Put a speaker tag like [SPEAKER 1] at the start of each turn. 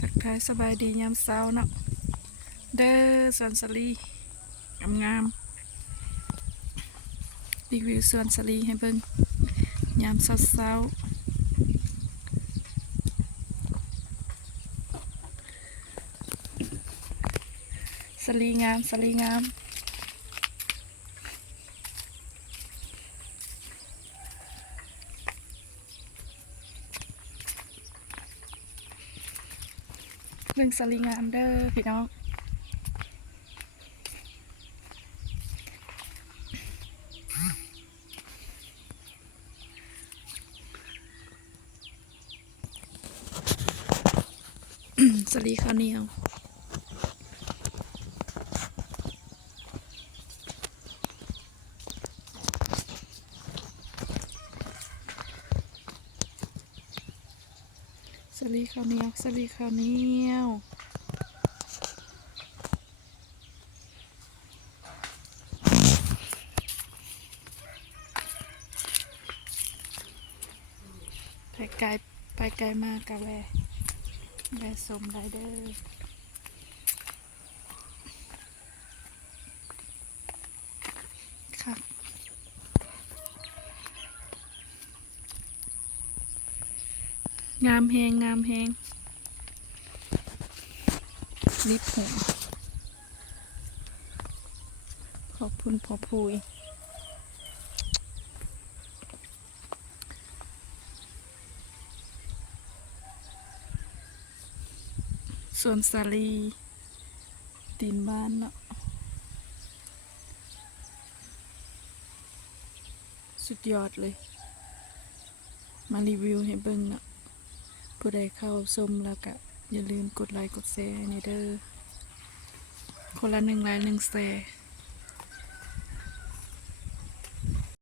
[SPEAKER 1] ทักทายสบายดียามเช้าเนาะเด้อสวนสลีงามงามรีวิวสวนสลีให้เบิ่งยามเช้าเช้าสลีงามสลีงาม เบิ่งสลีงามเด้อพี่น้องสลีข้าวเหนียว ลีข้าวเหนียวสลีข้าวเหนียวไปไกลไปไกลมากกะแวแม่สมไรเดอร์ค่ะ งามแหงงามแหงลิปหัวขอบคุณพอพูยส่วนสาลีตีนบ้านเนาะสุดยอดเลย มารีวิวให้เบิ่งเนาะ ผู้ใดเข้าชมแล้วก็อย่าลืมกดไลค์กดแชร์ในเด้อคนละหนึ่งไลค์หนึ่งแชร์